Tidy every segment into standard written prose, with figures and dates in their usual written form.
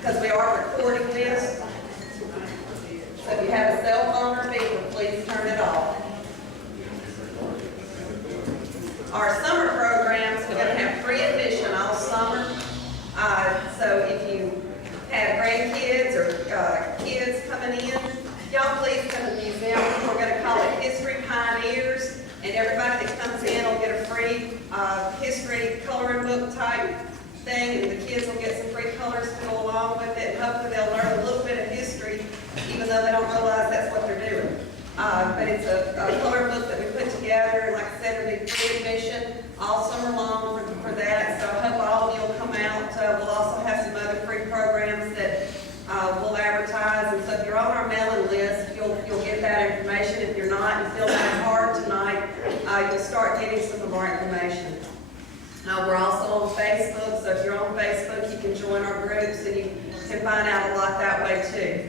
because we are recording this. So if you have a cell phone or vehicle, please turn it off. Our summer programs, we're going to have free admission all summer. So if you have grandkids or kids coming in, y'all please come to the museum. We're going to call it History Pioneers, and everybody that comes in will get a free history coloring book type thing, and the kids will get some free colors to go along with it, and hopefully they'll learn a little bit of history, even though they don't realize that's what they're doing. But it's a color book that we put together, like I said, it'll be free admission all summer long for that, so I hope all of you will come out. We'll also have some other free programs that we'll advertise, and so if you're on our mailing list, you'll get that information. If you're not, and fill that card tonight, you'll start getting some of our information. We're also on Facebook, so if you're on Facebook, you can join our groups, and you can find out a lot that way too.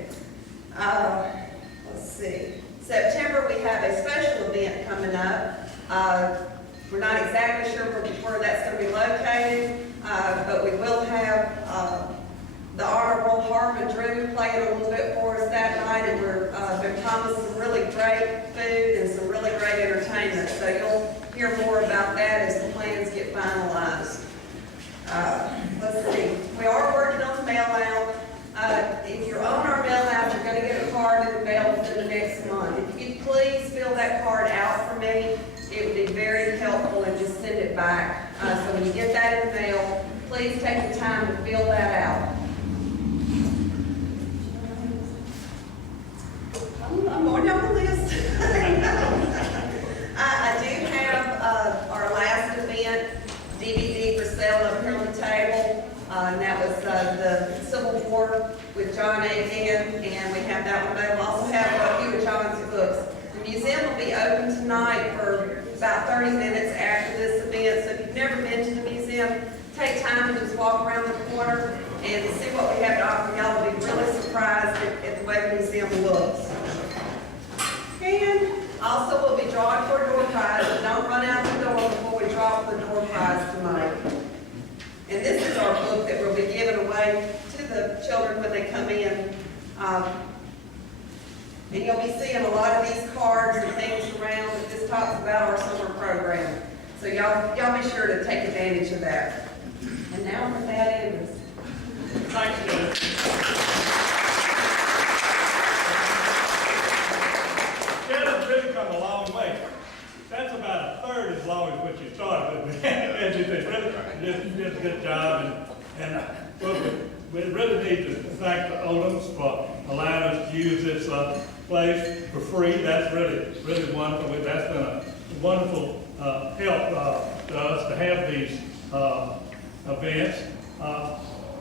Let's see. September, we have a special event coming up. We're not exactly sure where that's going to be located, but we will have the Honorable Harvard Drew playing a little bit for us that night, and we're been promised some really great food and some really great entertainment. So you'll hear more about that as the plans get finalized. Let's see. We are working on the mail out. If you're on our mail out, you're going to get a card in the mail within the next month. If you could please fill that card out for me, it would be very helpful, and just send it back. So when you get that in the mail, please take the time to fill that out. I'm going down the list. I do have our last event DVD for sale up here on the table. And that was the Civil War with John A. Gann, and we have that one. We'll also have a few of John's books. The museum will be open tonight for about 30 minutes after this event, so if you've never been to the museum, take time and just walk around the corner and see what we have to offer. Y'all will be really surprised at the way the museum looks. And also we'll be drawing for a door prize, but don't run out the door before we draw for the door prize tonight. And this is our book that we'll be giving away to the children when they come in. And you'll be seeing a lot of these cards and things around that this talks about our summer program. So y'all be sure to take advantage of that. And now with that, Anders. Thanks, Shelley's really come a long way. That's about a third as long as what you started with. And you did a good job. And well, we really need to thank the Odoms for allowing us to use this place for free. That's really wonderful. That's been a wonderful help to us to have these events.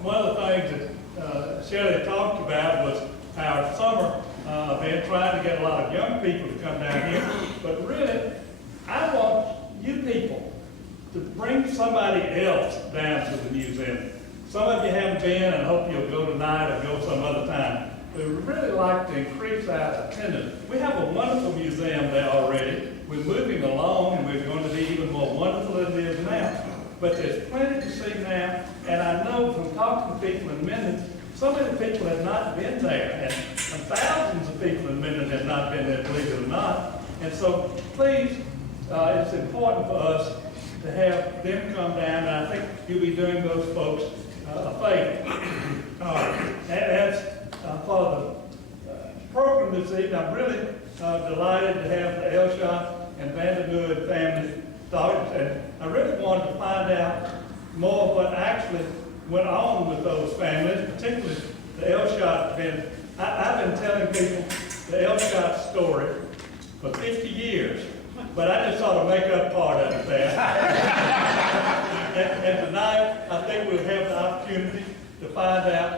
One of the things that Schelley talked about was our summer event, trying to get a lot of young people to come down here. But really, I want you people to bring somebody else down to the museum. Some of you haven't been, and hope you'll go tonight or go some other time. We would really like to increase our attendance. We have a wonderful museum there already. We're moving along, and we're going to be even more wonderful than it is now. But there's plenty to see now, and I know from talking to people in Minden, so many people have not been there, and thousands of people in Minden have not been there, believe it or not. And so, please, it's important for us to have them come down, and I think you'll be doing those folks a favor. As for the program this evening, I'm really delighted to have the Elshout and Vandenord family started, and I really wanted to find out more of what actually went on with those families, particularly the Elshout family. I've been telling people the Elshout story for 50 years, but I just ought to make up part of it there. and tonight, I think we'll have the opportunity to find out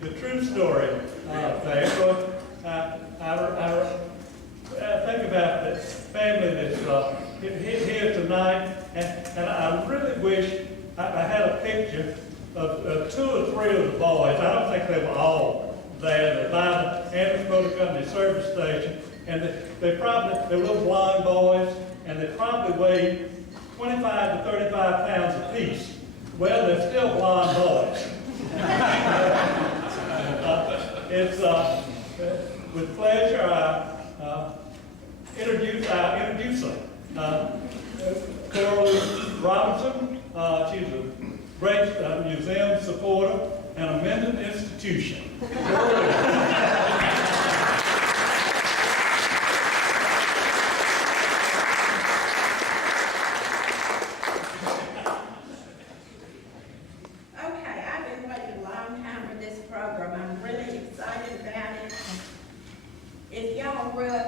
the true story there. So I think about the family that's here tonight, and I really wish I had a picture of 2 or 3 of the boys. I don't think they were all there. They're by the Anderson Motor Company service station, and they're little blonde boys, and they probably weigh 25 to 35 pounds apiece. Well, they're still blonde boys. It's with pleasure I introduce our introducer, Coral Robinson. She's a great museum supporter and a Minden institution.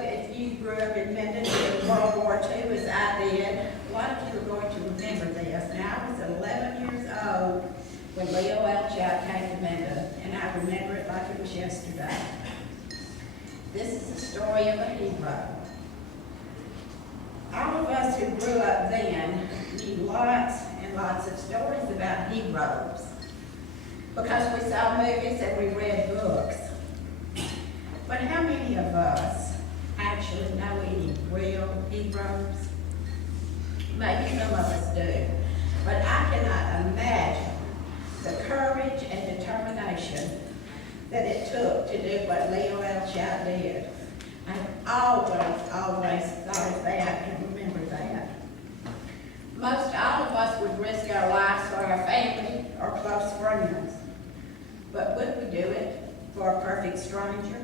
If you grew up in Minden in World War II as I did, a lot of you are going to remember this. Now, I was 11 years old when Leo Elshout came to Minden, and I remember it like it was yesterday. This is the story of a hero. All of us who grew up then knew lots and lots of stories about heroes because we saw movies and we read books. But how many of us actually know any real heroes? Maybe some of us do. But I cannot imagine the courage and determination that it took to do what Leo Elshout did. I've always thought of that and remember that. Most all of us would risk our lives for our family or close friends. But would we do it for a perfect stranger?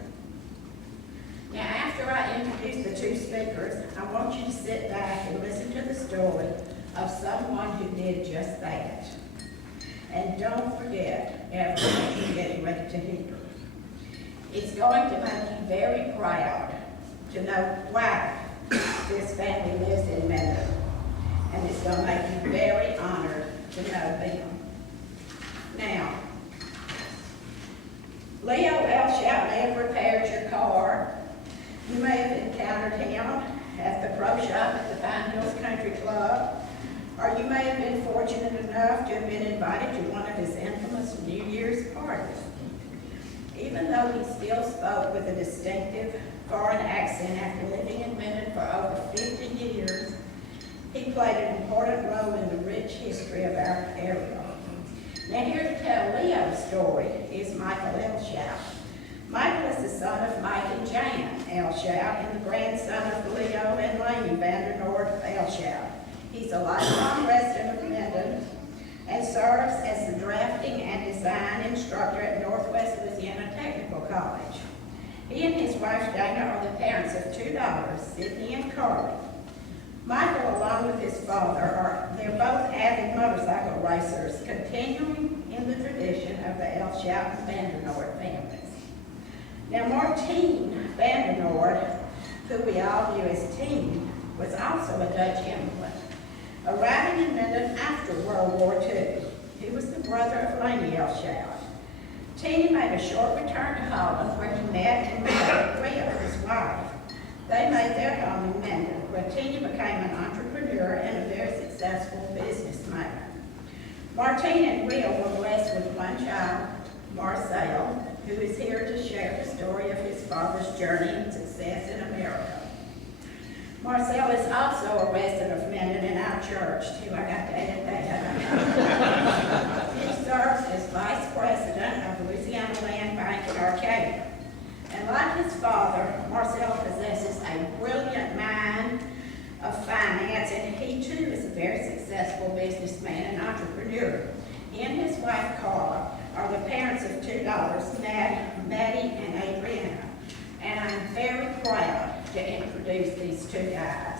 Now, after I introduce the two speakers, I want you to sit back and listen to the story of someone who did just that. And don't forget everything you're getting ready to hear. It's going to make you very proud to know why this family lives in Minden. And it's going to make you very honored to know them. Now, Leo Elshout may have repaired your car. You may have encountered him at the pro shop at the Pine Hills Country Club, or you may have been fortunate enough to have been invited to one of his infamous New Year's parties. Even though he still spoke with a distinctive foreign accent after living in Minden for over 50 years, he played an important role in the rich history of our area. Now here to tell Leo's story is Michael Elshout. Michael is the son of Mike and Jan Elshout and the grandson of Leo and Lady VandenOord Elshout. He's a lifelong resident of Minden and serves as the drafting and design instructor at Northwest Louisiana Technical College. He and his wife Dana are the parents of two daughters, Sydney and Carly. Michael, along with his father, they're both avid motorcycle racers, continuing in the tradition of the Elshout and Vandenord families. Now, Martine VandenOord, who we all knew as Teen, was also a Dutch immigrant. Arriving in Minden after World War II, he was the brother of Lady Elshout. Teen made a short return to Holland where he met and married Rhea, his wife. They made their home in Minden, where Teen became an entrepreneur and a very successful businessman. Martine and Rhea were blessed with one child, Marcel, who is here to share the story of his father's journey and success in America. Marcel is also a resident of Minden in our church, too. I got to add that. He serves as vice president of Louisiana Land Bank in Arcadia. And like his father, Marcel possesses a brilliant mind of finance, and he too is a very successful businessman and entrepreneur. He and his wife, Carla, are the parents of two daughters, Maddie and Adriana. And I'm very proud to introduce these two guys.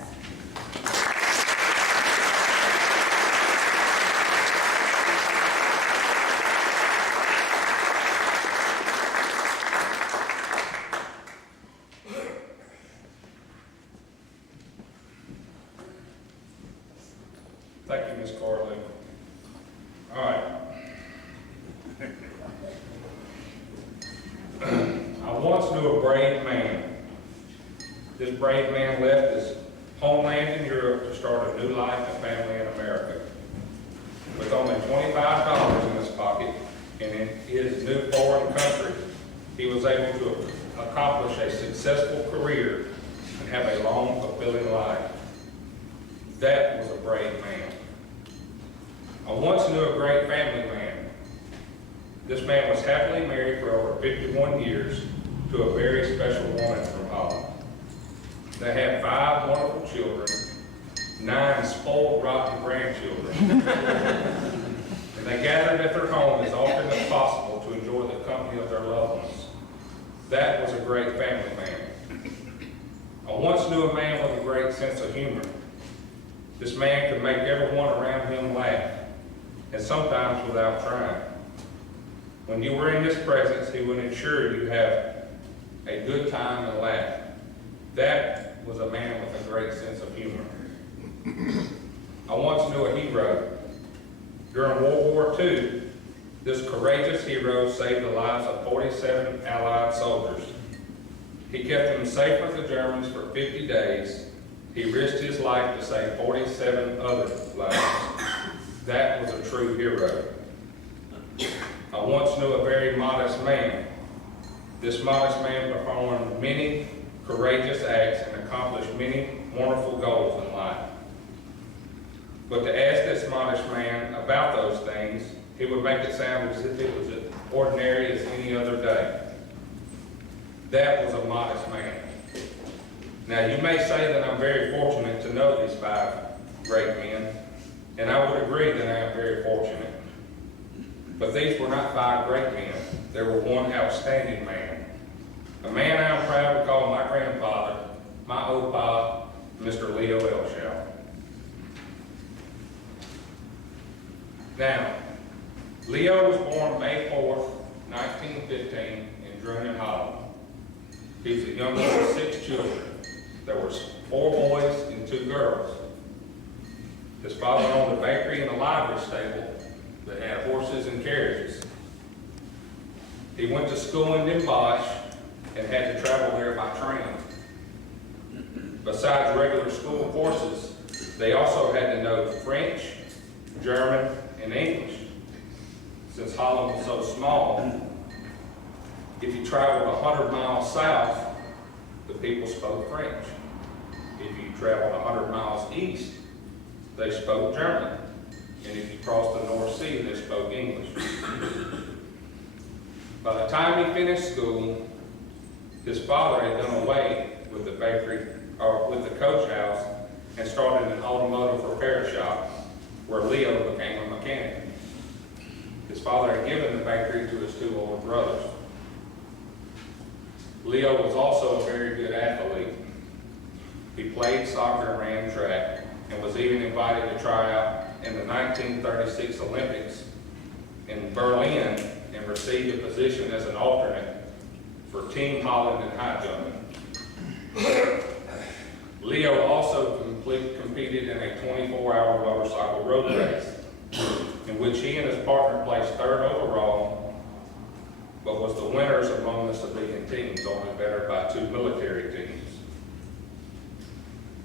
Thank you, Ms. Carly. All right. I once knew a brave man. This brave man left his homeland in Europe to start a new life and family in America. With only $25 in his pocket and in his new foreign country, he was able to accomplish a successful career and have a long, fulfilling life. That was a brave man. I once knew a great family man. This man was happily married for over for 51 years to a very special woman from Holland. They had 5 wonderful children, 9 spoiled, rotten grandchildren. And they gathered at their home as often as possible to enjoy the company of their loved ones. That was a great family man. I once knew a man with a great sense of humor. This man could make everyone around him laugh, and sometimes without trying. When you were in his presence, he would ensure you have a good time and laugh. That was a man with a great sense of humor. I once knew a hero. During World War II, this courageous hero saved the lives of 47 Allied soldiers. He kept them safe with the Germans for 50 days. He risked his life to save 47 other lives. That was a true hero. I once knew a very modest man. This modest man performed many courageous acts and accomplished many wonderful goals in life. But to ask this modest man about those things, he would make it sound as if it was as ordinary as any other day. That was a modest man. Now, you may say that I'm very fortunate to know these 5 great men, and I would agree that I am very fortunate. But these were not 5 great men. There were one outstanding man. A man I am proud to call my grandfather, my old pa, Mr. Leo Elshout. Now, Leo was born May 4th, 1915 in Drunen, Holland. He was the youngest of 6 children. There were 4 boys and 2 girls. His father owned a bakery and a livery stable that had horses and carriages. He went to school in Den Bosch and had to travel there by train. Besides regular school courses, they also had to know French, German, and English. Since Holland was so small, if you traveled 100 miles south, the people spoke French. If you traveled 100 miles east, they spoke German. And if you crossed the North Sea, they spoke English. By the time he finished school, his father had done away with the bakery, or with the coach house, and started an automotive repair shop, where Leo became a mechanic. His father had given the bakery to his 2 older brothers. Leo was also a very good athlete. He played soccer and ran track, and was even invited to try out in the 1936 Olympics in Berlin, and received a position as an alternate for Team Holland in high jumping. Leo also competed in a 24-hour motorcycle road race, in which he and his partner placed 3rd overall, but was the winners among the civilian teams, only bettered by 2 military teams.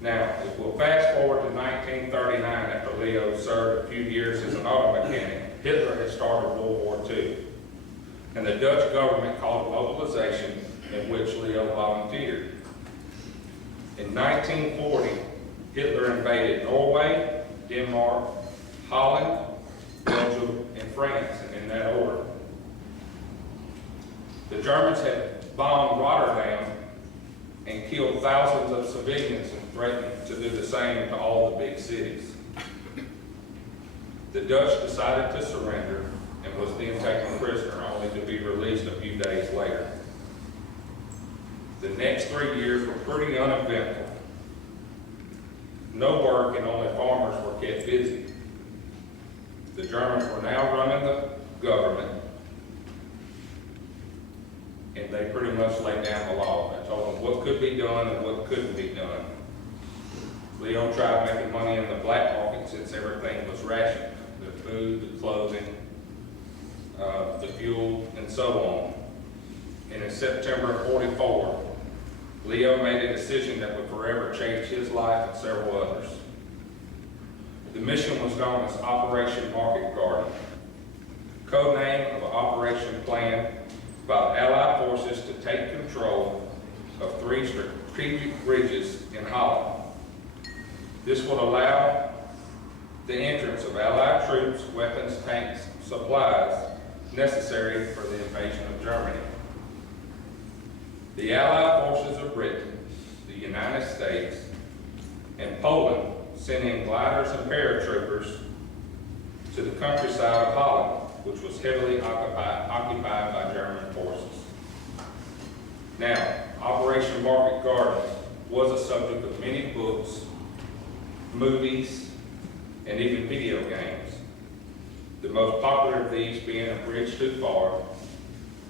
Now, if we'll fast forward to 1939, after Leo served a few years as an auto mechanic, Hitler had started World War II, and the Dutch government called a mobilization in which Leo volunteered. In 1940, Hitler invaded Norway, Denmark, Holland, Belgium, and France, and in that order. The Germans had bombed Rotterdam and killed thousands of civilians and threatened to do the same to all the big cities. The Dutch decided to surrender and was then taken prisoner, only to be released a few days later. The next 3 years were pretty uneventful. No work and only farmers were kept busy. The Germans were now running the government, and they pretty much laid down the law. They told them what could be done and what couldn't be done. Leo tried making money in the black market since everything was rationed. The food, the clothing, the fuel, and so on. And in September of '44, Leo made a decision that would forever change his life and several others. The mission was known as Operation Market Garden, code name of an operation plan by the Allied forces to take control of 3 strategic bridges in Holland. This would allow the entrance of Allied troops, weapons, tanks, supplies necessary for the invasion of Germany. The Allied forces of Britain, the United States, and Poland sent in gliders and paratroopers to the countryside of Holland, which was heavily occupied by German forces. Now, Operation Market Garden was a subject of many books, movies, and even video games. The most popular of these being A Bridge Too Far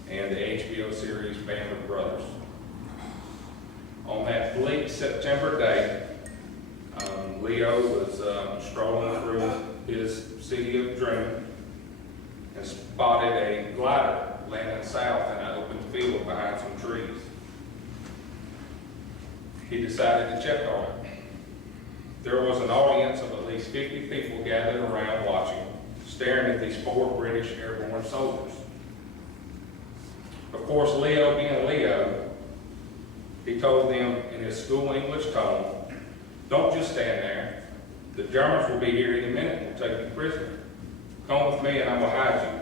and the HBO series Band of Brothers. On that bleak September day, Leo was strolling through his city of dream and spotted a glider landing south in an open field behind some trees. He decided to check on it. There was an audience of at least 50 people gathered around watching, staring at these 4 British airborne soldiers. Of course, Leo being Leo, he told them in his school English tone, "Don't just stand there. The Germans will be here any minute and will take you prisoner. Come with me and I will hide you."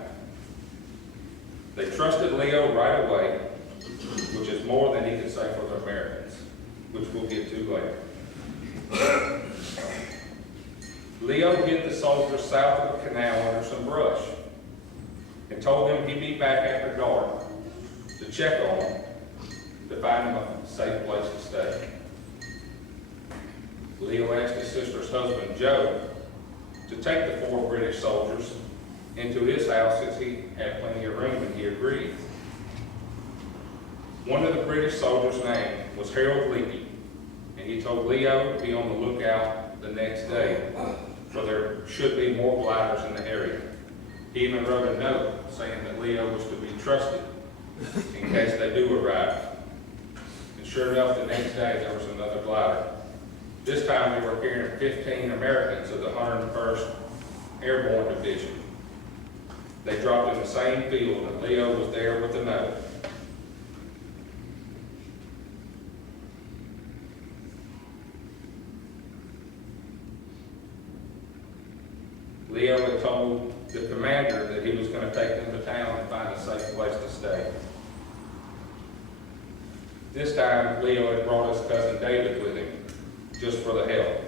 They trusted Leo right away, which is more than he could say for the Americans, which we'll get to later. Leo hid the soldiers south of the canal under some brush and told them he'd be back after dark to check on them to find them a safe place to stay. Leo asked his sister's husband, Joe, to take the 4 British soldiers into his house since he had plenty of room, and he agreed. One of the British soldiers' name was Harold Leakey, and he told Leo to be on the lookout the next day, for there should be more gliders in the area. He even wrote a note saying that Leo was to be trusted in case they do arrive. And sure enough, the next day there was another glider. This time they were carrying 15 Americans of the 101st Airborne Division. They dropped in the same field, and Leo was there with the note. Leo had told the commander that he was going to take them to town and find a safe place to stay. This time, Leo had brought his cousin David with him, just for the help.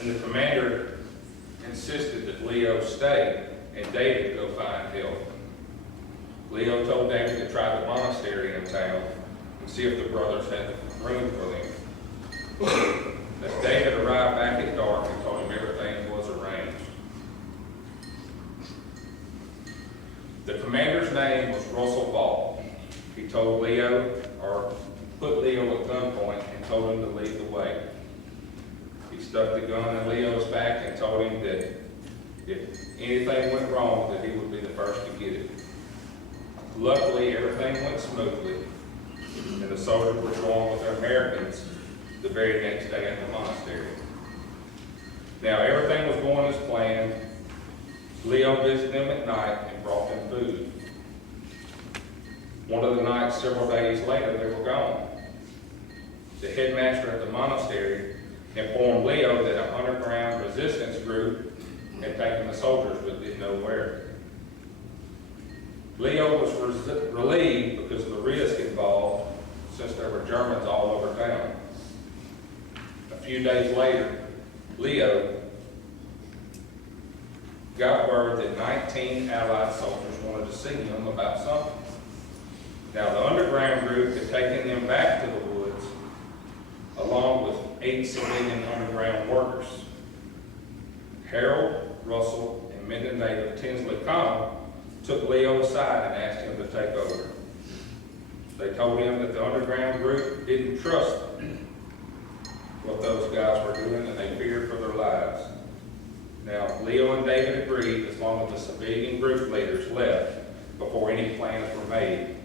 And the commander insisted that Leo stay and David go find help. Leo told David to try the monastery in town and see if the brothers had room for them. As David arrived back at dark and told him everything was arranged. The commander's name was Russell Ball. He told Leo, or put Leo at gunpoint and told him to lead the way. He stuck the gun in Leo's back and told him that if anything went wrong, that he would be the first to get it. Luckily, everything went smoothly, and the soldiers were joined with their Americans the very next day at the monastery. Now, everything was going as planned. Leo visited them at night and brought them food. One of the nights, several days later, they were gone. The headmaster at the monastery informed Leo that an underground resistance group had taken the soldiers but didn't know where. Leo was relieved because of the risk involved, since there were Germans all over town. A few days later, Leo got word that 19 Allied soldiers wanted to see him about something. Now, the underground group had taken them back to the woods, along with 8 civilian underground workers. Harold, Russell, and Minden native Tinsley Connell took Leo aside and asked him to take over. They told him that the underground group didn't trust what those guys were doing, and they feared for their lives. Now, Leo and David agreed as long as the civilian group leaders left before any plans were made.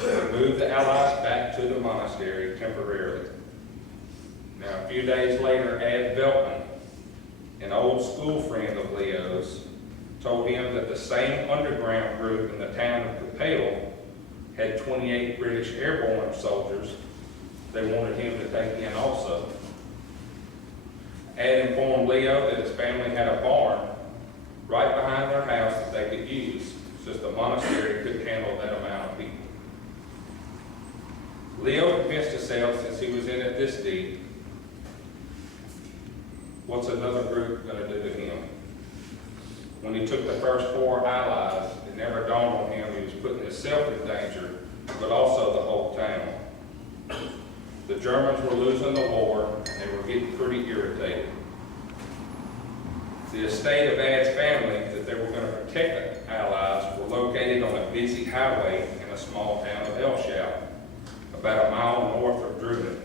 They moved the Allies back to the monastery temporarily. Now, a few days later, Ad Veltman, an old school friend of Leo's, told him that the same underground group in the town of Capel had 28 British airborne soldiers they wanted him to take in also. Ad informed Leo that his family had a barn right behind their house that they could use, since the monastery couldn't handle that amount of people. Leo convinced himself, since he was in it this deep, what's another group going to do to him? When he took the first 4 allies, it never dawned on him he was putting himself in danger, but also the whole town. The Germans were losing the war, and they were getting pretty irritated. The estate of Ad's family that they were going to protect the allies were located on a busy highway in a small town of Elshout, about a mile north of Drummond.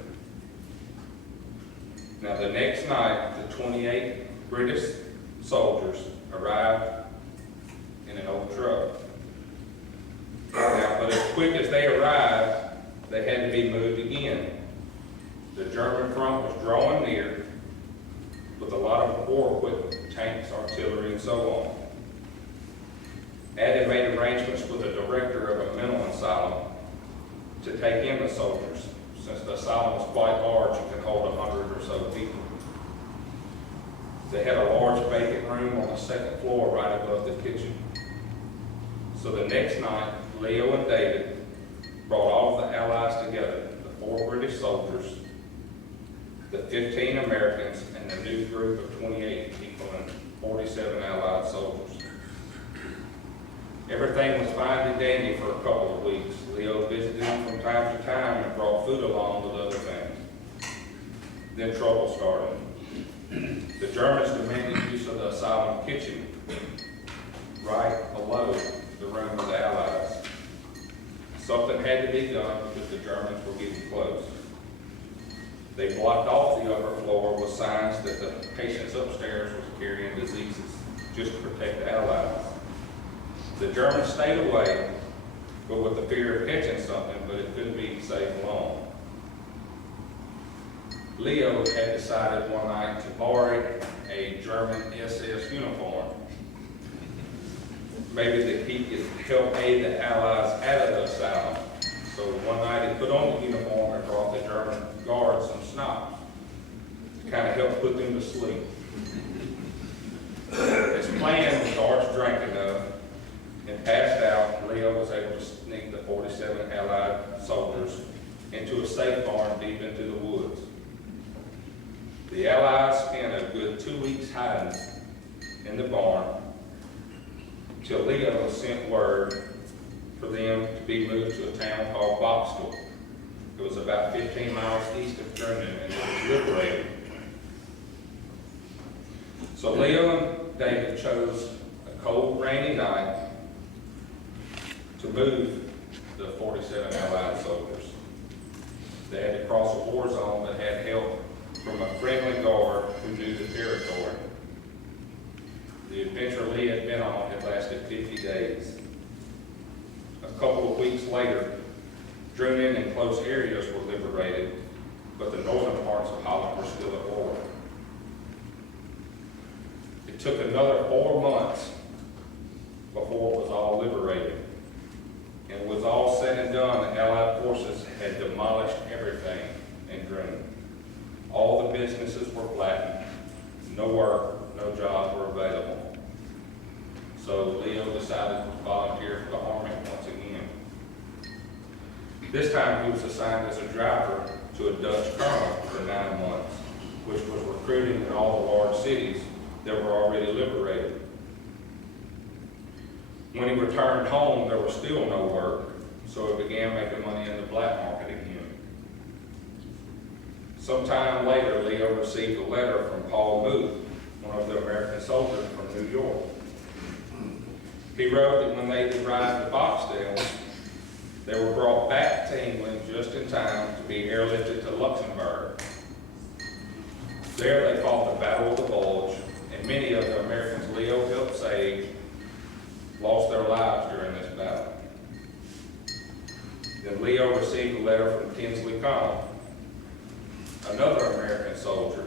Now the next night, the 28 British soldiers arrived in an old truck. Now, but as quick as they arrived, they had to be moved again. The German front was drawing near with a lot of war equipment, tanks, artillery, and so on. Ad had made arrangements with the director of a mental asylum to take in the soldiers, since the asylum was quite large and could hold 100 or so people. They had a large vacant room on the second floor right above the kitchen. So the next night, Leo and David brought all of the allies together, the 4 British soldiers, the 15 Americans, and the new group of 28 equaling 47 allied soldiers. Everything was fine and dandy for a couple of weeks. Leo visited them from time to time and brought food along with other things. Then trouble started. The Germans demanded use of the asylum kitchen right below the room of the allies. Something had to be done because the Germans were getting close. They blocked off the upper floor with signs that the patients upstairs was carrying diseases, just to protect the allies. The Germans stayed away, but with the fear of catching something, but it couldn't be safe long. Leo had decided one night to borrow a German SS uniform. Maybe that he could help aid the allies out of the asylum. So one night he put on the uniform and brought the German guards some schnapps to kind of help put them to sleep. His plan, the guards drank enough and passed out. Leo was able to sneak the 47 allied soldiers into a safe barn deep into the woods. The allies spent a good 2 weeks hiding in the barn till Leo sent word for them to be moved to a town called Boxtel. It was about 15 miles east of Drummond, and it was liberated. So Leo and David chose a cold, rainy night to move the 47 allied soldiers. They had to cross a war zone but had help from a friendly guard who knew the territory. The adventure Lee had been on had lasted 50 days. A couple of weeks later, Drummond and close areas were liberated, but the northern parts of Holland were still at war. It took another 4 months before it was all liberated. And it was all said and done, the Allied forces had demolished everything in Drummond. All the businesses were flattened. No work, no jobs were available. So Leo decided to volunteer for the Army once again. This time he was assigned as a driver to a Dutch colonel for 9 months, which was recruiting in all the large cities that were already liberated. When he returned home, there was still no work, so he began making money in the black market again. Sometime later, Leo received a letter from Paul Booth, one of the American soldiers from New York. He wrote that when they arrived at Boxtel, they were brought back to England just in time to be airlifted to Luxembourg. There they fought the Battle of the Bulge, and many of the Americans Leo helped save lost their lives during this battle. Then Leo received a letter from Tinsley Connell, another American soldier,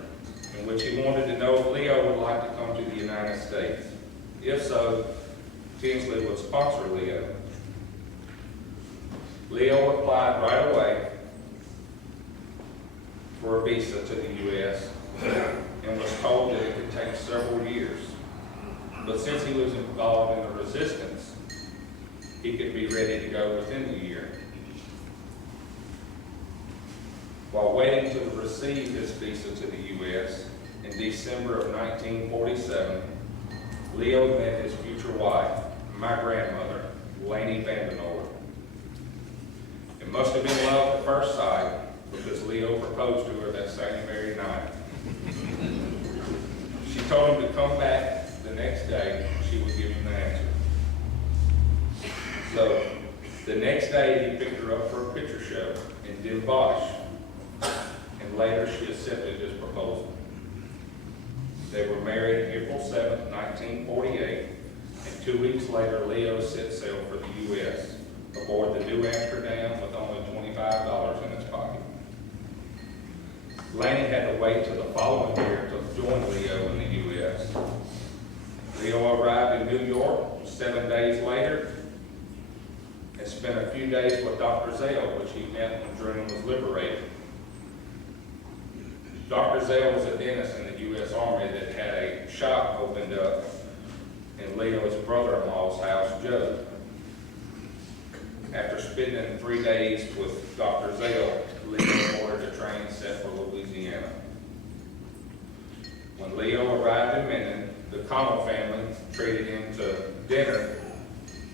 in which he wanted to know if Leo would like to come to the United States. If so, Tinsley would sponsor Leo. Leo applied right away for a visa to the U.S. and was told that it could take several years. But since he was involved in the resistance, he could be ready to go within the year. While waiting to receive his visa to the U.S. in December of 1947, Leo met his future wife, my grandmother, Schelley VandenOord. It must have been love at first sight, because Leo proposed to her that same very night. She told him to come back the next day, and she would give him the answer. So, the next day, he picked her up for a picture show in Den Bosch, and later she accepted his proposal. They were married April 7, 1948, and 2 weeks later, Leo set sail for the U.S. aboard the New Amsterdam with only $25 in his pocket. Laney had to wait till the following year to join Leo in the U.S. Leo arrived in New York 7 days later and spent a few days with Dr. Zale, which he met when Drew was liberated. Dr. Zale was a dentist in the U.S. Army that had a shop opened up in Leo's brother-in-law's house, Joe. After spending 3 days with Dr. Zale, Leo ordered a train set for Louisiana. When Leo arrived in Minden, the Connell family treated him to dinner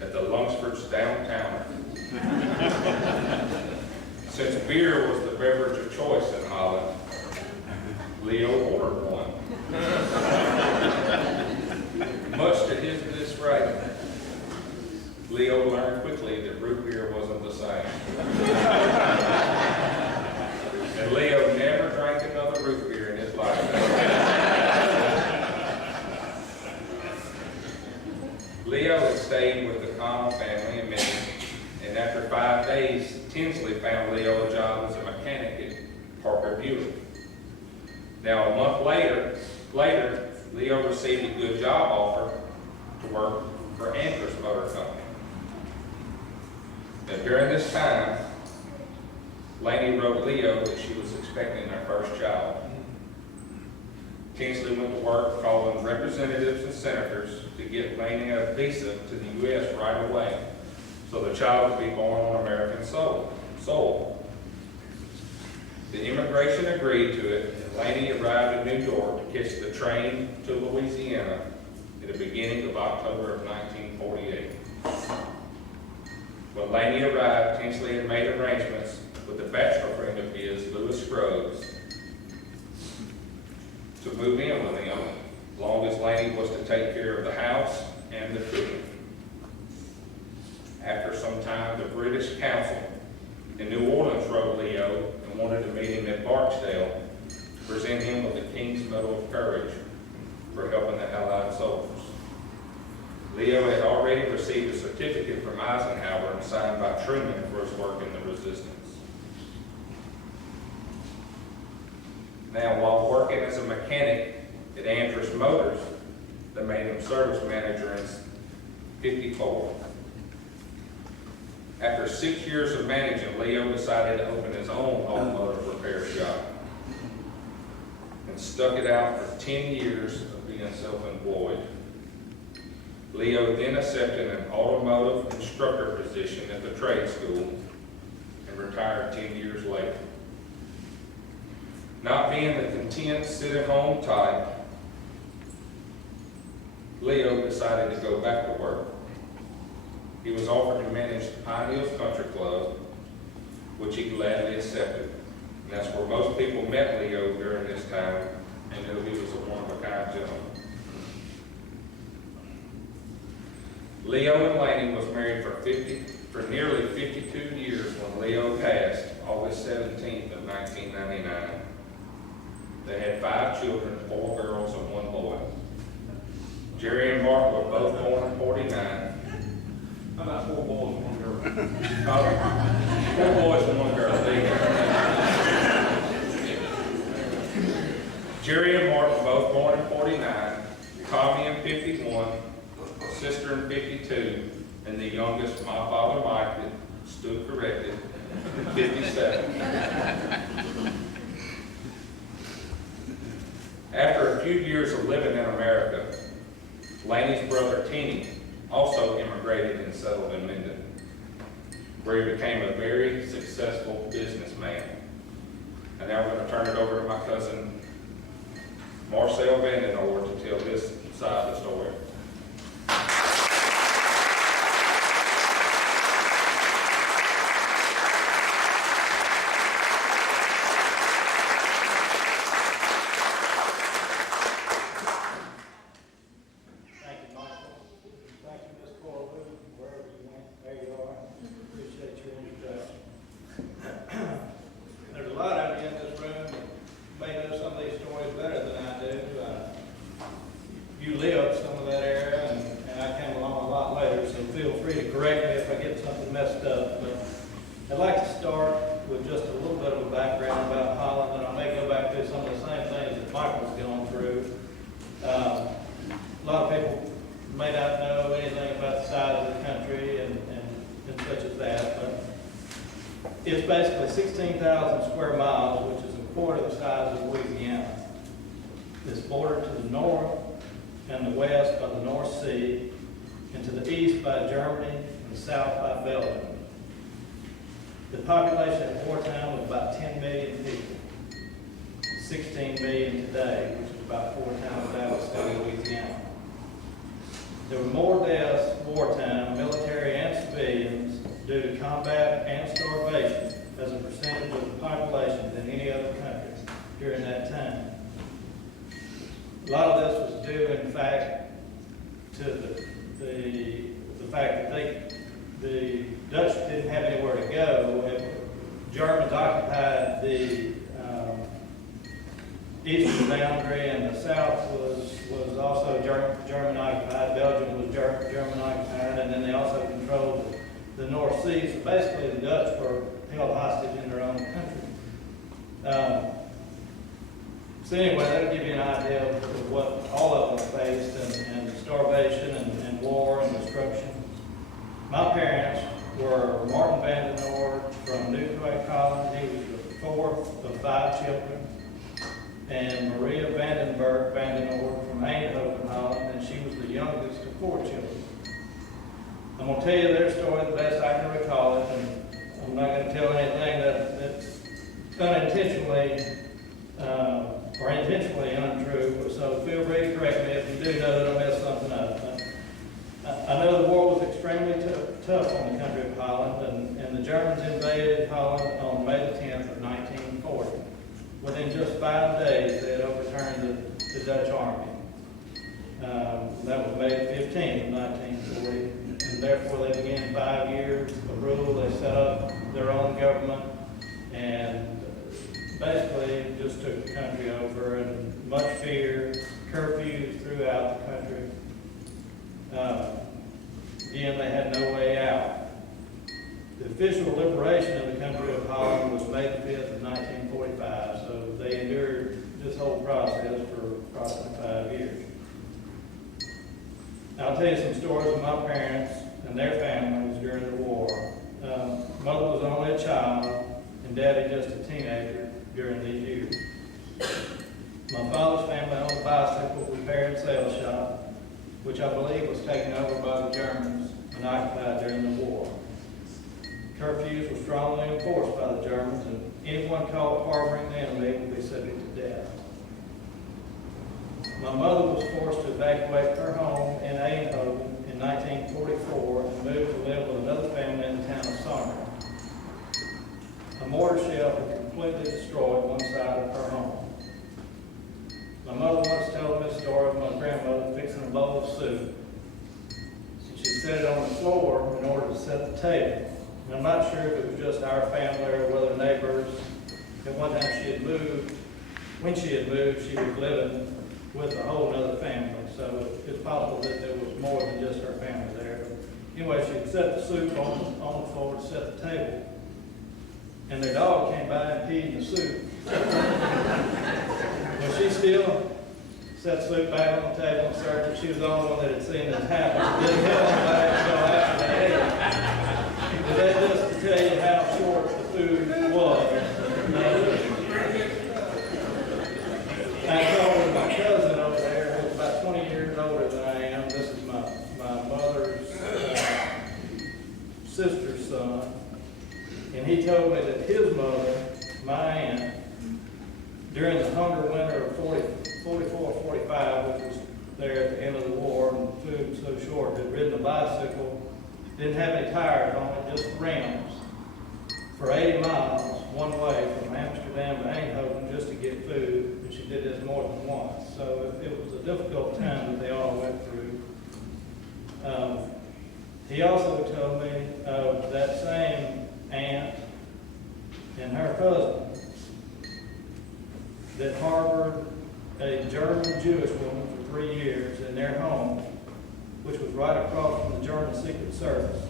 at the Lunsford's downtown. Since beer was the beverage of choice in Holland, Leo ordered one. Much to his dismay, Leo learned quickly that root beer wasn't the same. And Leo never drank another root beer in his life. Leo had stayed with the Connell family in Minden, and after 5 days, Tinsley found Leo a job as a mechanic at Parker Buick. Now, a month later, Leo received a good job offer to work for Andrus Motor Company. Now, during this time, Laney wrote Leo that she was expecting their first child. Tinsley went to work calling representatives and senators to get Laney a visa to the U.S. right away, so the child would be born on American soil. The immigration agreed to it, and Laney arrived in New York to catch the train to Louisiana at the beginning of October of 1948. When Laney arrived, Tinsley had made arrangements with a bachelor friend of his, Louis Scruggs, to move in with him, as long as Laney was to take care of the house and the cooking. After some time, the British Council in New Orleans wrote Leo and wanted to meet him at Barksdale to present him with the King's Medal of Courage for helping the Allied soldiers. Leo had already received a certificate from Eisenhower and signed by Truman for his work in the resistance. Now, while working as a mechanic at Andrus Motors, they made him service manager in '54. After 6 years of managing, Leo decided to open his own automotive repair shop and stuck it out for 10 years of being self-employed. Leo then accepted an automotive instructor position at the trade school and retired 10 years later. Not being the content, sit-at-home type, Leo decided to go back to work. He was offered to manage the Pine Hills Country Club, which he gladly accepted. And that's where most people met Leo during this time and knew he was a one-of-a-kind gentleman. Leo and Laney was married for nearly 52 years when Leo passed August 17th of 1999. They had 5 children, 4 girls and 1 boy. Jerry and Mark were both born in '49. How about 4 boys and 1 girl? 4 boys and 1 girl. There you go. Jerry and Mark were both born in '49. Tommy in '51. Sister in '52, and the youngest, my father Mike, that stood corrected, in '57. After a few years of living in America, Laney's brother Teeny also immigrated and settled in Minden, where he became a very successful businessman. And now we're going to turn it over to my cousin, Marcel VandenOord, to tell this side of the story. Thank you, Michael. Thank you, Ms. Corwood, wherever you went. There you are. Appreciate your introduction. There's a lot of you in this room that may know some of these stories better than I do. You lived some of that era, and I came along a lot later, so feel free to correct me if I get something messed up. But I'd like to start with just a little bit of a background about Holland, and I may go back to some of the same things that Michael's going through. A lot of people may not know anything about the size of the country and such as that, but it's basically 16,000 square miles, which is a quarter the size of Louisiana. It's bordered to the north and the west by the North Sea, and to the east by Germany, and the south by Belgium. The population at wartime was about 10 million people. 16 million today, which is about 4 times that of the state of Louisiana. There were more deaths wartime, military and civilians, due to combat and starvation as a percentage of the population than any other country during that time. A lot of this was due, in fact, to the fact that the Dutch didn't have anywhere to go. Germans occupied the eastern boundary, and the south was also German occupied. Belgium was German occupied, and then they also controlled the North Sea. So basically, the Dutch were held hostage in their own country. So anyway, that'll give you an idea of what all of them faced, and starvation and war and destruction. My parents were Martin VandenOord from Newquay, Holland. He was the 4th of 5 children. And Maria VandenOord from Eindhoven, Holland, and she was the youngest of 4 children. I'm going to tell you their story the best I can recall it, and I'm not going to tell anything that's unintentionally or intentionally untrue, so feel free to correct me if you do know that I messed something up. I know the war was extremely tough on the country of Holland, and the Germans invaded Holland on May the 10th of 1940. Within just 5 days, they had overturned the Dutch army. That was May the 15th of 1940, and therefore they began 5 years of rule. They set up their own government, and basically just took the country over, and much fear, curfews throughout the country. Again, they had no way out. The official liberation of the country of Holland was May the 5th of 1945, so they endured this whole process for approximately 5 years. I'll tell you some stories of my parents and their families during the war. Mother was only a child, and Daddy just a teenager during these years. My father's family owned a bicycle repair and sales shop, which I believe was taken over by the Germans and occupied during the war. Curfews were strongly enforced by the Germans, and anyone caught harboring the enemy would be subject to death. My mother was forced to evacuate her home in Eindhoven in 1944 and moved to live with another family in the town of Sarner. A mortar shell had completely destroyed one side of her home. My mother once told me a story of my grandmother fixing a bowl of soup. She set it on the floor in order to set the table. And I'm not sure if it was just our family or whether neighbors. At one time she had moved. When she had moved, she was living with a whole other family. So it's possible that there was more than just her family there. But anyway, she had set the soup on the floor to set the table. And their dog came by and peed in the soup. Well, she still set the soup back on the table and served it. She was the only one that had seen this happen. Didn't tell anybody until after they ate it. But that's just to tell you how short the food was. I told with my cousin over there, who's about 20 years older than I am. This is my mother's sister's son. And he told me that his mother, my aunt, during the hunger winter of 44, 45, which was there at the end of the war, and food was so short, had ridden a bicycle, didn't have any tires on it, just rims, for 80 miles one way from Amsterdam to Eindhoven just to get food, and she did this more than once. So it was a difficult time that they all went through. He also told me of that same aunt and her husband that harbored a German Jewish woman for 3 years in their home, which was right across from the German Secret Service.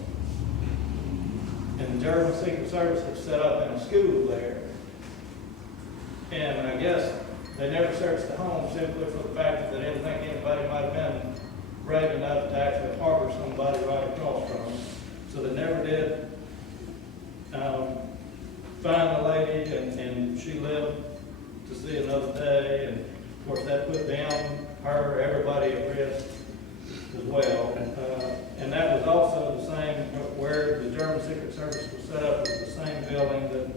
And the German Secret Service had set up in a school there. And I guess they never searched the home simply for the fact that they didn't think anybody might have been brave enough to actually harbor somebody right across from them. So they never did find the lady, and she lived to see another day. And of course that put them, her, everybody at risk as well. And that was also the same where the German Secret Service was set up. It was the same building that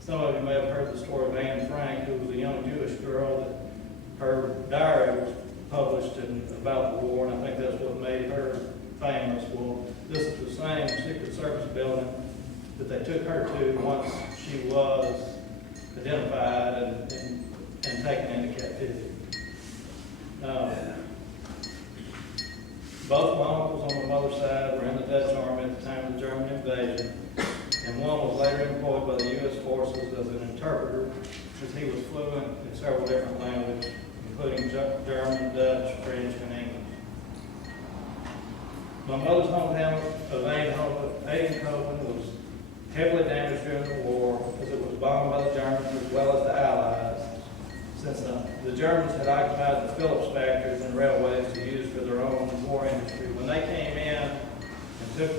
some of you may have heard the story of Anne Frank, who was a young Jewish girl that her diary was published about the war, and I think that's what made her famous. Well, this is the same Secret Service building that they took her to once she was identified and taken into captivity. Both my uncles on the mother's side were in the Dutch Army at the time of the German invasion, and one was later employed by the U.S. forces as an interpreter, because he was fluent in several different languages, including German, Dutch, French, and English. My mother's hometown of Eindhoven was heavily damaged during the war because it was bombed by the Germans as well as the Allies, since the Germans had occupied the Phillips factories and railways to use for their own war industry. When they came in and took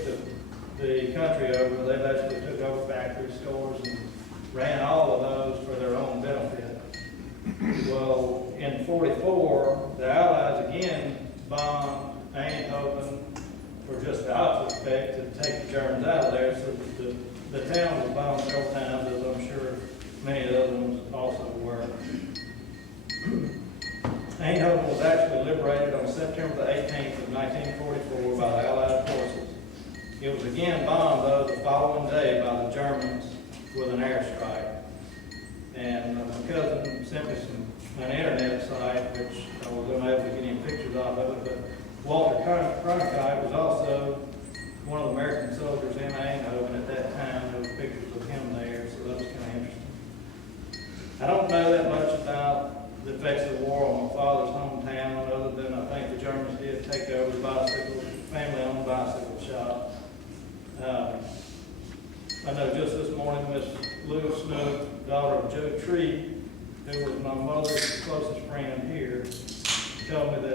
the country over, they basically took over factory stores and ran all of those for their own benefit. Well, in 44, the Allies again bombed Eindhoven for just the opposite effect, to take the Germans out of there. So the town was bombed several times, as I'm sure many of the other ones also were. Eindhoven was actually liberated on September the 18th of 1944 by the Allied forces. It was again bombed, though, the following day by the Germans with an airstrike. And my cousin sent me an internet site, which I was unable to get any pictures of it, but Walter Cronkite was also one of the American soldiers in Eindhoven at that time. There was pictures of him there, so that was kind of interesting. I don't know that much about the effects of the war on my father's hometown, other than I think the Germans did take over the family-owned bicycle shop. I know just this morning, Miss Lou Snook, daughter of Joe Tree, who was my mother's closest friend here, told me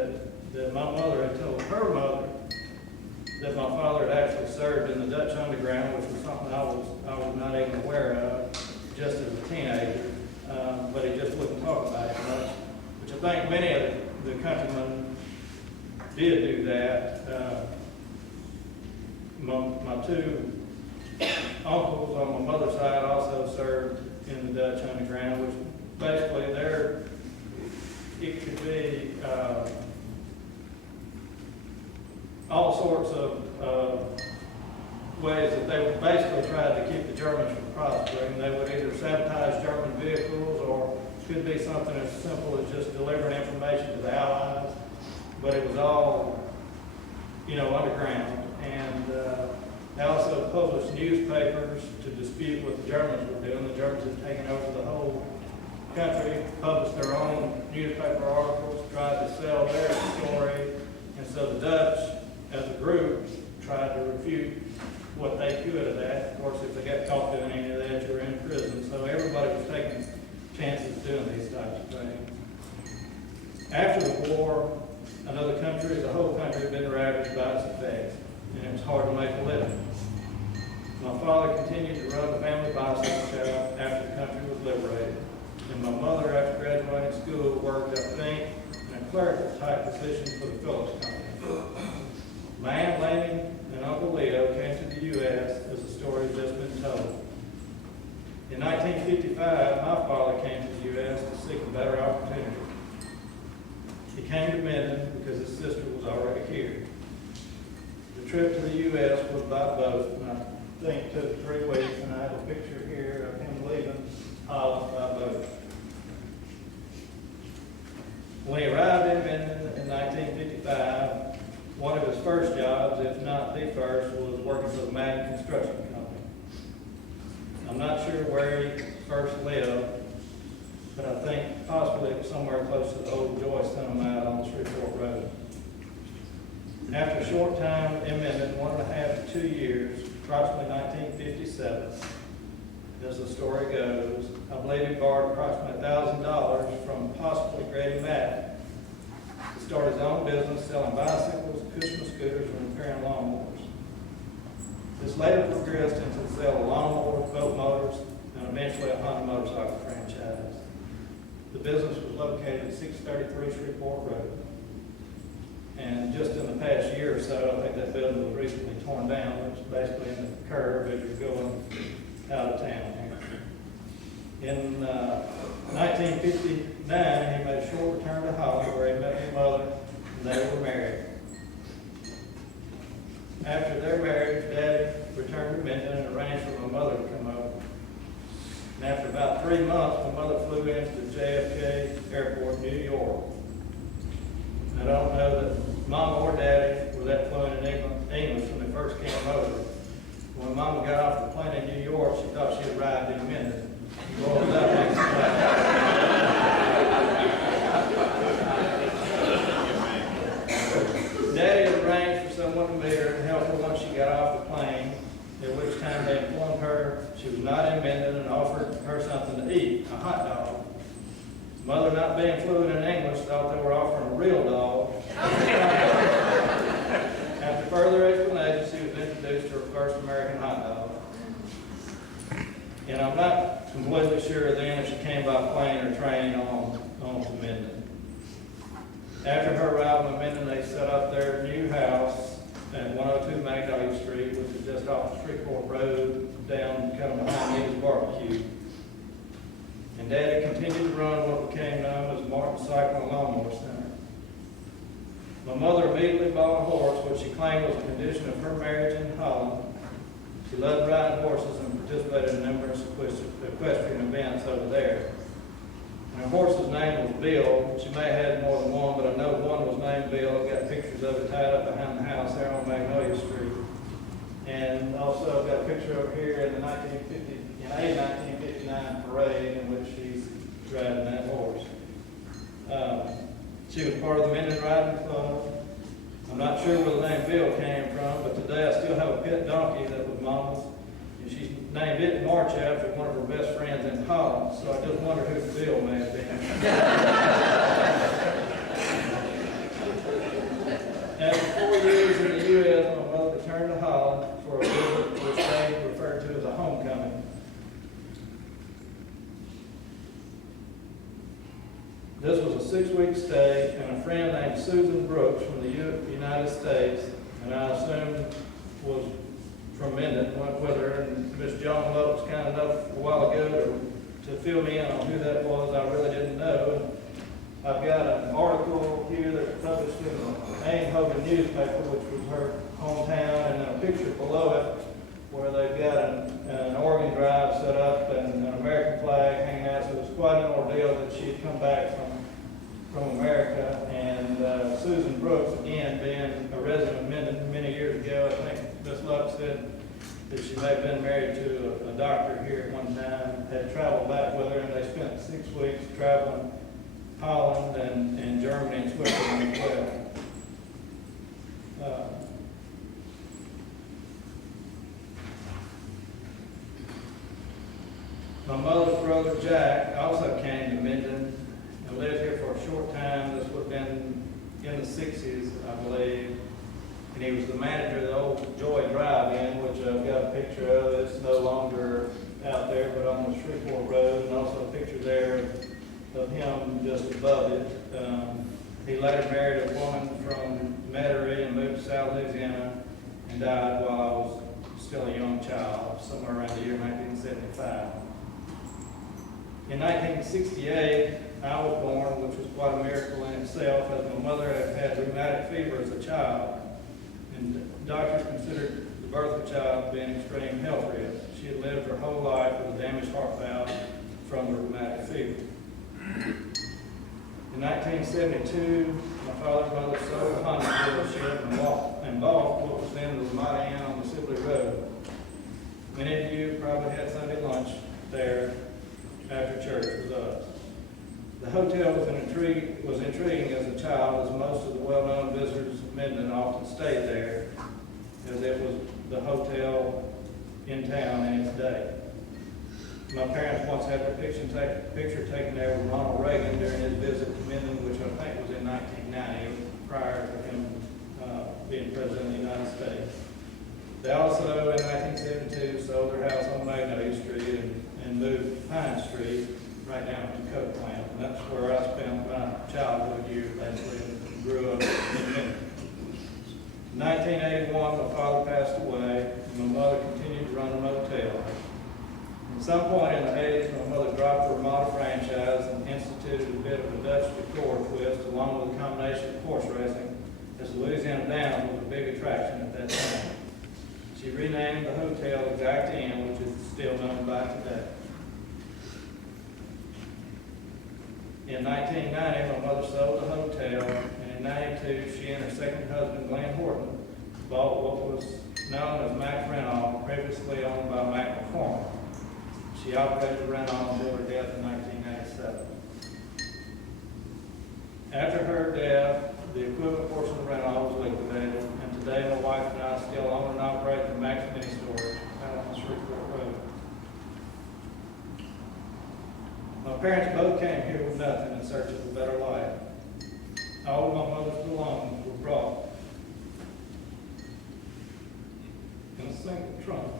that my mother had told her mother that my father had actually served in the Dutch underground, which was something I was not even aware of just as a teenager. But he just wouldn't talk about it much, which I think many of the countrymen did do that. My two uncles on my mother's side also served in the Dutch underground, which basically it could be all sorts of ways that they would basically try to keep the Germans from prospering. They would either sabotage German vehicles, or it could be something as simple as just delivering information to the Allies. But it was all, underground. And they also published newspapers to dispute what the Germans were doing. The Germans had taken over the whole country, published their own newspaper articles, tried to sell their story. And so the Dutch, as a group, tried to refute what they could of that. Of course, if they got caught doing any of that, you were in prison. So everybody was taking chances doing these types of things. After the war, another country, the whole country, had been ravaged by its effects, and it was hard to make a living. My father continued to run the family bicycle shop after the country was liberated. And my mother, after graduating school, worked, I think, in a clerical type position for the Phillips Company. My Aunt Lanny and Uncle Leo came to the U.S., as the story has just been told. In 1955, my father came to the U.S. to seek a better opportunity. He came to Minden because his sister was already here. The trip to the U.S. was by boat, and I think it took 3 weeks, and I have a picture here of him leaving Holland by boat. When he arrived in Minden in 1955, one of his first jobs, if not the first, was working for the Madden Construction Company. I'm not sure where he first lived, but I think possibly it was somewhere close to the old Joyce Cinema on the Shreveport Road. After a short time in Minden, 1.5 to 2 years, approximately 1957, as the story goes, I believe he borrowed approximately $1,000 from possibly Grady Madden to start his own business selling bicycles, cushion scooters, and repairing lawnmowers. This later progressed into the sale of lawnmowers, boat motors, and eventually a Honda motorcycle franchise. The business was located at 633 Shreveport Road. And just in the past year or so, I think that building was recently torn down. It was basically in the curve as you're going out of town here. In 1959, he made a short return to Holland where he met his mother, and they were married. After their marriage, Daddy returned to Minden and arranged for my mother to come over. And after about 3 months, my mother flew into JFK Airport, New York. I don't know that Mama or Daddy were that fluent in English when they first came over. When Mama got off the plane in New York, she thought she had arrived in Minden. Boy, was that makes sense. Daddy had arranged for someone to meet her and help her once she got off the plane, at which time they informed her she was not in Minden and offered her something to eat, a hot dog. Mother, not being fluent in English, thought they were offering a real dog. After further explanation, she was introduced to her first American hot dog. And I'm not completely sure then if she came by plane or train on to Minden. After her arrival in Minden, they set up their new house at 102 Magnolia Street, which is just off the Shreveport Road, down kind of behind Neil's Barbecue. And Daddy continued to run what became known as Martin Cycle and Lawnmower Center. My mother immediately bought a horse, which she claimed was a condition of her marriage in Holland. She loved riding horses and participated in numerous equestrian events over there. And her horse's name was Bill. She may have had more than one, but I know one was named Bill. I've got pictures of it tied up behind the house there on Magnolia Street. And also I've got a picture over here in the 1959 parade in which she's riding that horse. She was part of the Minden Riding Club. I'm not sure where the name Bill came from, but today I still have a pet donkey that was Mama's. And she named it March after one of her best friends in Holland, so I just wonder who Bill may have been. After 4 years in the U.S., my mother returned to Holland for a visit which they referred to as a homecoming. This was a 6-week stay, and a friend named Susan Brooks from the United States, and I assumed was from Minden, went with her, and Miss John Love was kind enough a while ago to fill me in on who that was. I really didn't know. I've got an article here that was published in the Eindhoven newspaper, which was her hometown, and then a picture below it where they've got an organ drive set up and an American flag hanging out. So it was quite an ordeal that she had come back from America. And Susan Brooks, again, being a resident of Minden many years ago, I think Miss Luck said that she may have been married to a doctor here at one time, had traveled back with her, and they spent 6 weeks traveling Holland and Germany and Switzerland as well. My mother's brother Jack also came to Minden and lived here for a short time. This would have been in the 60s, I believe. And he was the manager of the old Joy Drive-In, which I've got a picture of. It's no longer out there, but on the Shreveport Road, and also a picture there of him just above it. He later married a woman from Metairie and moved to South Louisiana and died while I was still a young child, somewhere around the year 1975. In 1968, I was born, which was quite a miracle in itself, as my mother had rheumatic fever as a child, and doctors considered the birth of a child to be an extreme health risk. She had lived her whole life with a damaged heart valve from the rheumatic fever. In 1972, my father and mother sold a Honda dealership and bought what was then the Mighty Inn on the Sibley Road. Many of you probably had Sunday lunch there after church with us. The hotel was intriguing as a child, as most of the well-known visitors of Minden often stayed there, as it was the hotel in town in its day. My parents once had a picture taken there with Ronald Reagan during his visit to Minden, which I think was in 1990, prior to him being president of the United States. They also, in 1972, sold their house on Magnolia Street and moved to Pine Street, right down to the Coke plant. And that's where I spent my childhood years, basically, and grew up in Minden. In 1981, my father passed away, and my mother continued to run a motel. At some point in the 80s, my mother dropped her model franchise and instituted a bit of a Dutch decor twist, along with a combination of horse racing, as Louisiana Downs was a big attraction at that time. She renamed the hotel Exact Inn, which is still known by today. In 1990, my mother sold the hotel, and in 92, she and her second husband, Glenn Horton, bought what was known as Mac Rent-Off, previously owned by Mac McCormick. She operated the Rent-Off until her death in 1997. After her death, the equipment portion of the Rent-Off was liquidated, and today my wife and I still own and operate the Mac's Mini Storage out on Shreveport Road. My parents both came here with nothing in search of a better life. All of my mother's belongings were brought in a single trunk.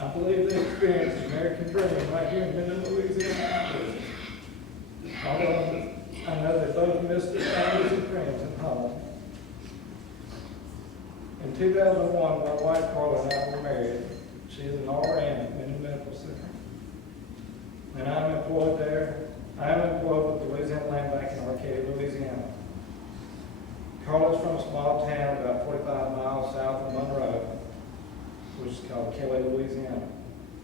I believe they experienced the American dream right here in Minden, Louisiana. Although I know they both missed their families and friends in Holland. In 2001, my wife Carla and I were married. She is an RN at Minden Medical Center. And I am employed there. I am employed with the Louisiana Land Bank in Arcadia, Louisiana. Carla is from a small town about 45 miles south of Monroe, which is called Kelly, Louisiana.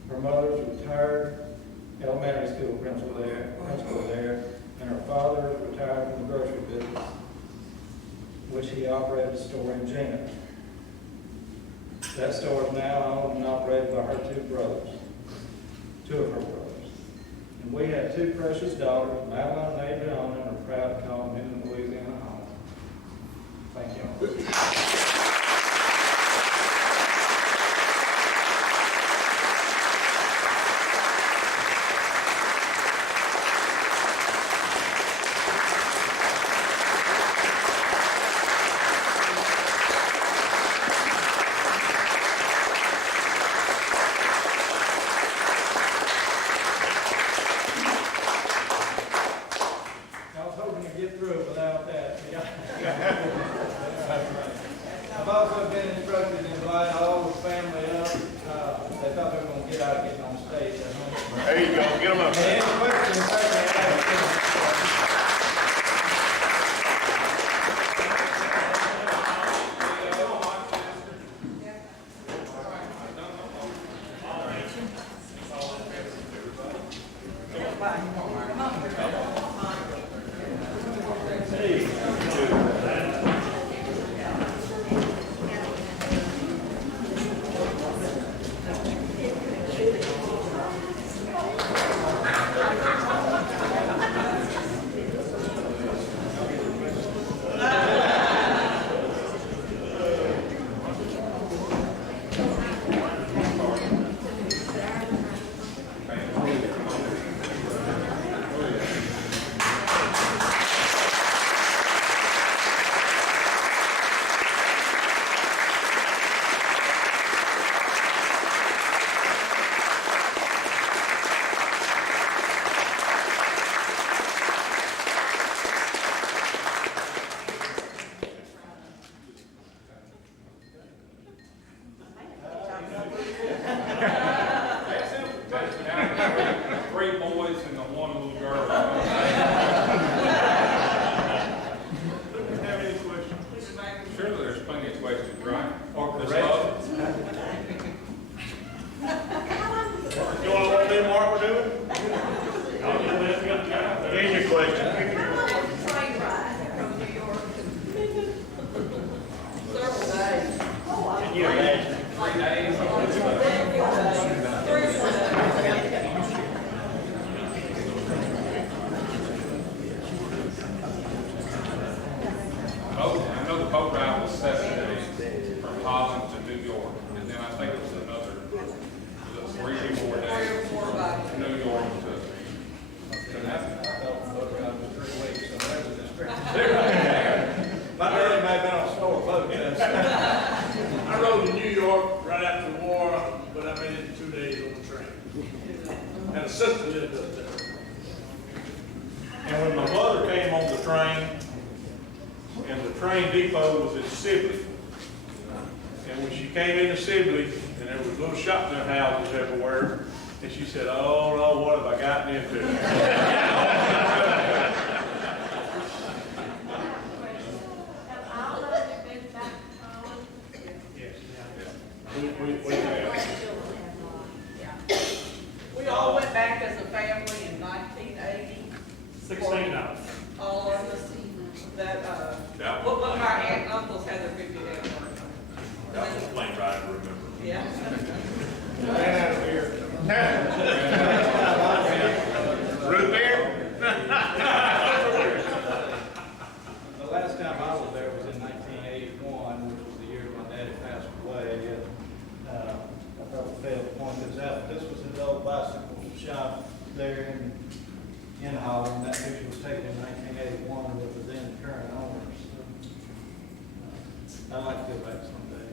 Her mother is a retired elementary school principal there, and her father is retired from the grocery business, which he operated a store in Gina. That store is now owned and operated by her two of her brothers. And we have two precious daughters, Madeline and Adriana, and are proud to call Minden, Louisiana home. Thank you. I've also been instructed to invite all the family up. They thought they were going to get out of getting on stage. There you go, get them up. Any questions? Surely there's plenty of questions, right? Or Ms. corrections. You all want to do Mark, we're doing? Here's your question. Train ride from New York to several days. Can you imagine? 3 days. I know the boat ride was 7 days from Holland to New York, and then I think it was another, was it 3 or 4 days from New York to. My daddy may have been on a slower boat, yes. I rode to New York right after the war, but I made it in 2 days on the train. And a sister lived up there. And when my mother came on the train, and the train depot was at Sibley, and when she came into Sibley, and there was little shotgun houses everywhere, and she said, "Oh no, what have I gotten into?" We all went back as a family in 1980. 16 hours. All of us that, Yeah. what my aunt and uncles had their 50th anniversary. That was a plane ride, I remember. Yeah. Ran out of beer. Root beer? The last time I was there was in 1981, which was the year my daddy passed away. And, I probably failed to point this out, but this was an old bicycle shop there in Holland. That picture was taken in 1981 with the then current owners. I'd like to go back someday.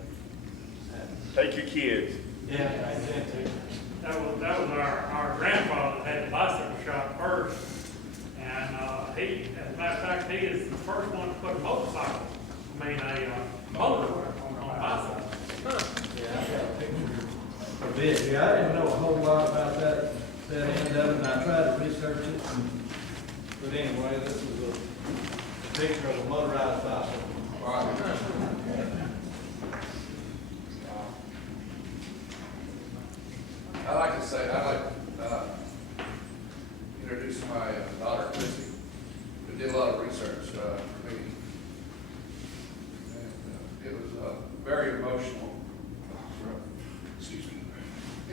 Take your kids. Yeah, I intend to. That was our grandfather that had the bicycle shop first. And, he, as a matter of fact, he is the first one to put a motorcycle, a motor on a bicycle. Yeah, I got a picture of it. Yeah, I didn't know a whole lot about that end of it, and I tried to research it. But anyway, this is a picture of a motorized bicycle. I'd like to introduce my daughter, Chrissy, who did a lot of research for me. And it was very emotional. Excuse me.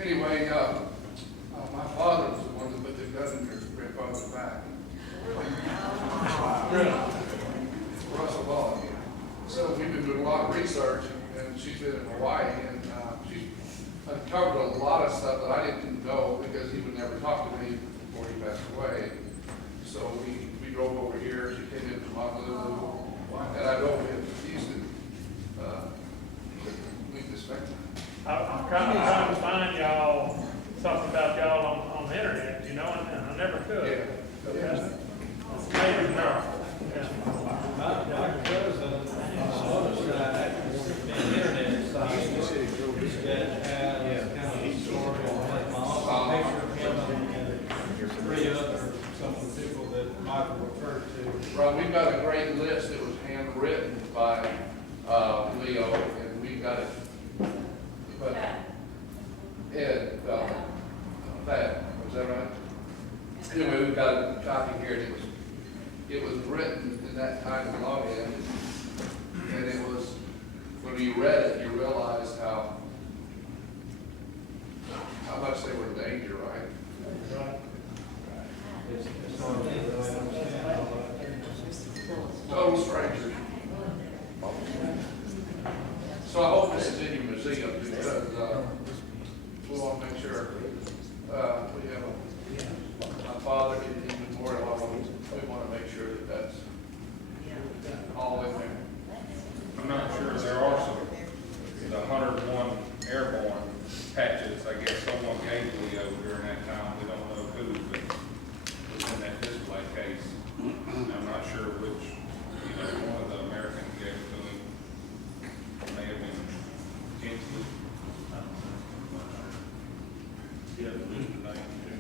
Anyway, my father was the one that put the gun in your grandfather's back. Russell Ball. So we've been doing a lot of research, and she's been in Hawaii, and she's uncovered a lot of stuff that I didn't know because he would never talk to me before he passed away. So we drove over here. She came in from Honolulu, and I drove in to Houston. We suspect. I'm trying to find y'all, something about y'all on the internet, you know, and I never could. Yeah. It's amazing enough. Yeah. My cousin, noticed that the internet site that has kind of a story and has my own picture of him and 3 other, some of the people that Michael referred to. Right, we've got a great list that was handwritten by Leo, and we've got it. But Ed, that was that right? Anyway, we've got a copy here. And it was written in that time of login, and it was when you read it, you realized how much they were in danger, right? It's hard to really understand all that. Total strangers. So I hope this is in your museum because we want to make sure we have my father in memorial. We want to make sure that that's all in there. I'm not sure, there are some, the 101 airborne patches, I guess someone gave Leo during that time, we don't know who, but was in that display case. I'm not sure which, one of the Americans gave it to him. It may have been Tinsley. Yeah, the list of names, too.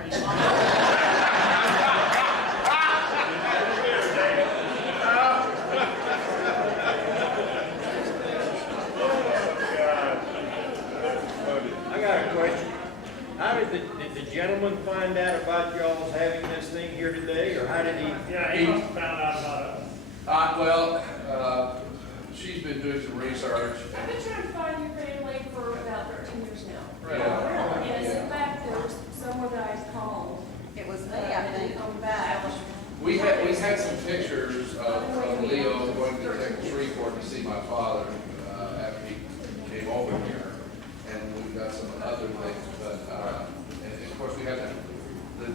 morning. I got a question. How did the gentleman find out about y'all's having this thing here today, or how did he? Yeah, he must have found out about it. Well, she's been doing some research. I've been trying to find your family for about 13 years now. Really? Yes, in fact, there was someone that I called. It was me, I think. On back. We had some pictures of Leo going to take a tree court to see my father after he came over here, and we've got some other things. But and of course we have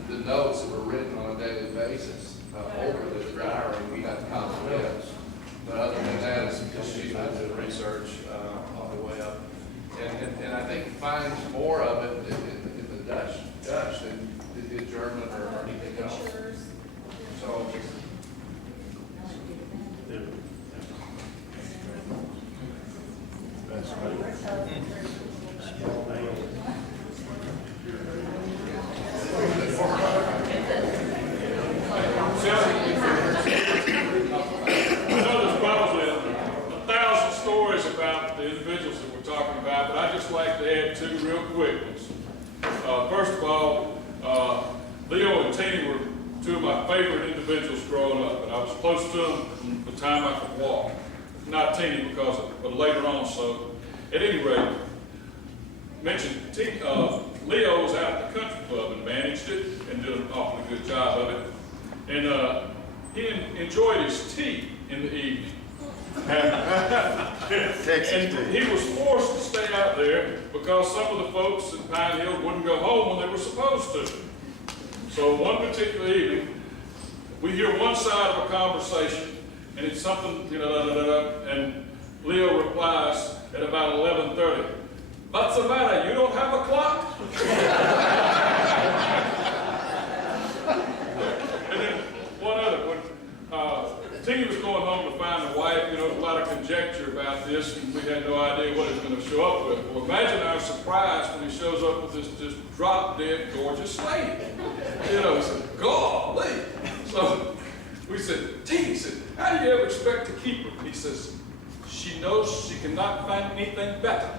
the notes that were written on a daily basis over the diary. We got comments. But other than that, it's because she's been doing research on the way up, and I think finds more of it in the Dutch than it did German or anything else. So. I know there's probably 1,000 stories about the individuals that we're talking about, but I'd just like to add two real quick ones. First of all, Leo and Tina were two of my favorite individuals growing up, and I was close to them from the time I could walk. Not Tina because of, but later on, so at any rate, mentioned Leo was out at the country club and managed it and did an awfully good job of it. And he enjoyed his tea in the evening. And he was forced to stay out there because some of the folks in Pine Hill wouldn't go home when they were supposed to. So one particular evening, we hear one side of a conversation, and it's something, and Leo replies at about 11:30, "What's the matter, you don't have a clock?" And then one other one, Tina was going home to find a wife, there was a lot of conjecture about this, and we had no idea what he was going to show up with. Well, imagine our surprise when he shows up with this just drop-dead gorgeous lady. We said, golly. So we said, Tina, he said, how do you ever expect to keep her? He says, she knows she cannot find anything better.